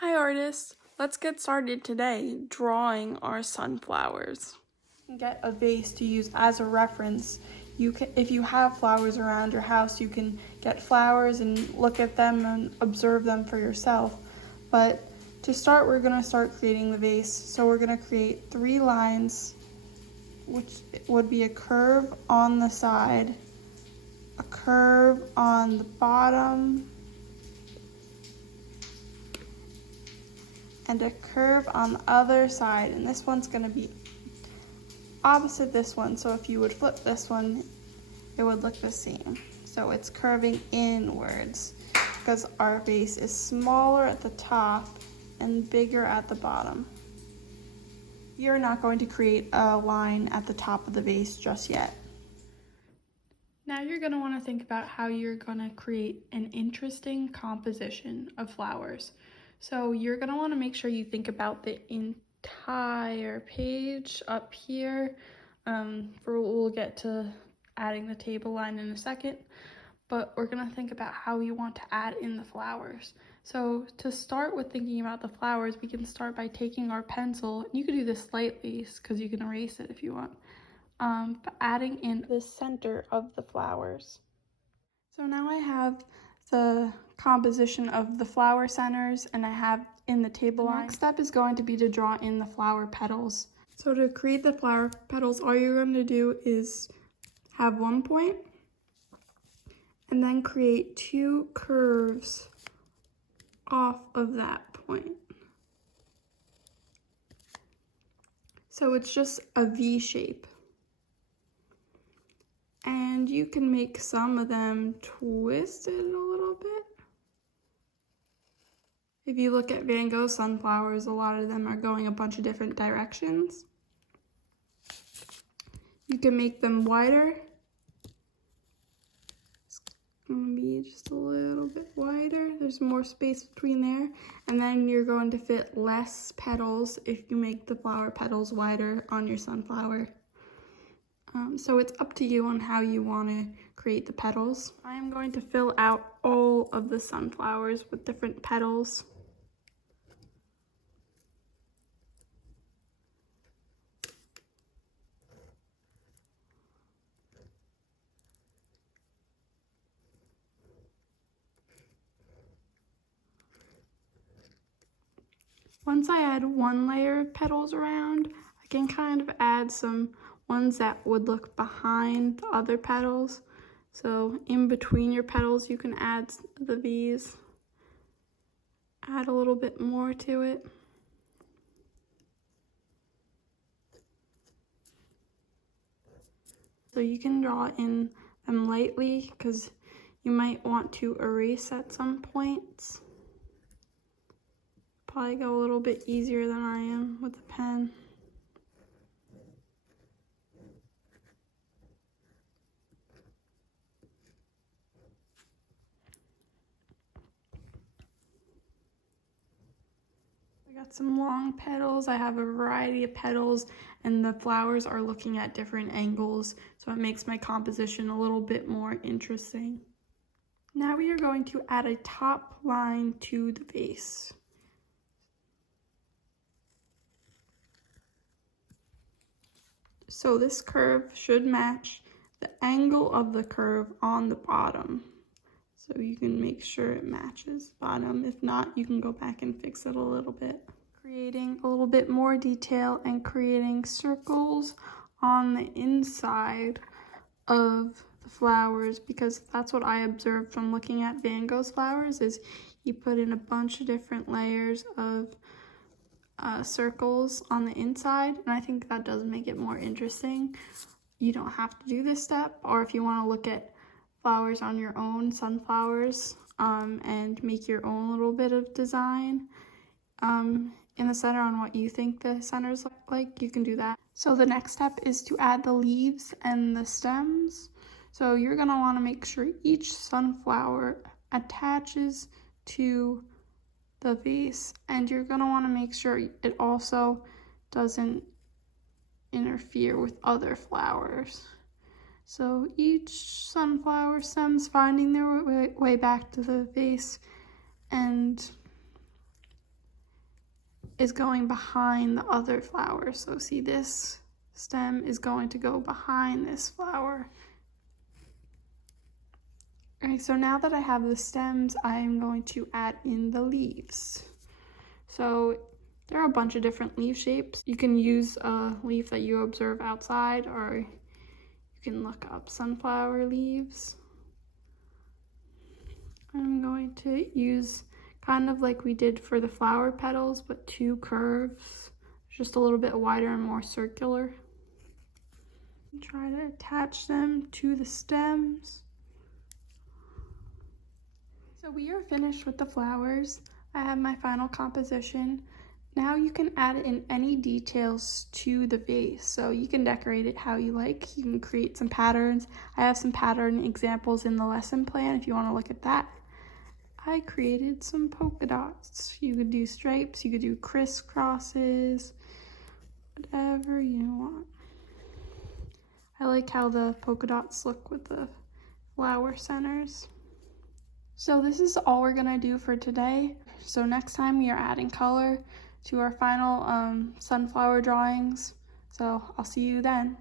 Hi artists, let's get started today drawing our sunflowers. Get a vase to use as a reference. If you have flowers around your house, you can get flowers and look at them and observe them for yourself. But to start, we're going to start creating the vase. So we're going to create 3 lines, which would be a curve on the side, a curve on the bottom, and a curve on the other side, and this one's going to be opposite this one, so if you would flip this one, it would look the same. So it's curving inwards because our base is smaller at the top and bigger at the bottom. You're not going to create a line at the top of the vase just yet. Now you're going to want to think about how you're going to create an interesting composition of flowers. So you're going to want to make sure you think about the entire page up here. We'll get to adding the table line in a second, but we're going to think about how you want to add in the flowers. So to start with thinking about the flowers, we can start by taking our pencil. You could do this slightly because you can erase it if you want. But adding in the center of the flowers. So now I have the composition of the flower centers and I have in the table line. The next step is going to be to draw in the flower petals. So to create the flower petals, all you're going to do is have one point and then create 2 curves off of that point. So it's just a V shape. And you can make some of them twisted a little bit. If you look at Van Gogh sunflowers, a lot of them are going a bunch of different directions. You can make them wider. It's going to be just a little bit wider. There's more space between there. And then you're going to fit less petals if you make the flower petals wider on your sunflower. So it's up to you on how you want to create the petals. I am going to fill out all of the sunflowers with different petals. Once I add one layer of petals around, I can kind of add some ones that would look behind the other petals. So in between your petals, you can add the V's. Add a little bit more to it. So you can draw in them lightly because you might want to erase at some points. Probably go a little bit easier than I am with the pen. I got some long petals. I have a variety of petals and the flowers are looking at different angles, so it makes my composition a little bit more interesting. Now we are going to add a top line to the vase. So this curve should match the angle of the curve on the bottom. So you can make sure it matches bottom. If not, you can go back and fix it a little bit. Creating a little bit more detail and creating circles on the inside of the flowers, because that's what I observed from looking at Van Gogh's flowers, is he put in a bunch of different layers of circles on the inside, and I think that does make it more interesting. You don't have to do this step, or if you want to look at flowers on your own, sunflowers, and make your own little bit of design in the center on what you think the centers look like, you can do that. So the next step is to add the leaves and the stems. So you're going to want to make sure each sunflower attaches to the vase, and you're going to want to make sure it also doesn't interfere with other flowers. So each sunflower stem's finding their way back to the vase, and is going behind the other flower. So see, this stem is going to go behind this flower. Okay, so now that I have the stems, I am going to add in the leaves. So there are a bunch of different leaf shapes. You can use a leaf that you observe outside, or you can look up sunflower leaves. I'm going to use kind of like we did for the flower petals, but 2 curves, just a little bit wider and more circular. Try to attach them to the stems. So we are finished with the flowers. I have my final composition. Now you can add in any details to the vase. So you can decorate it how you like. You can create some patterns. I have some pattern examples in the lesson plan if you want to look at that. I created some polka dots. You could do stripes, you could do crisscrosses, whatever you want. I like how the polka dots look with the flower centers. So this is all we're gonna do for today. So next time we are adding color to our final sunflower drawings. So I'll see you then.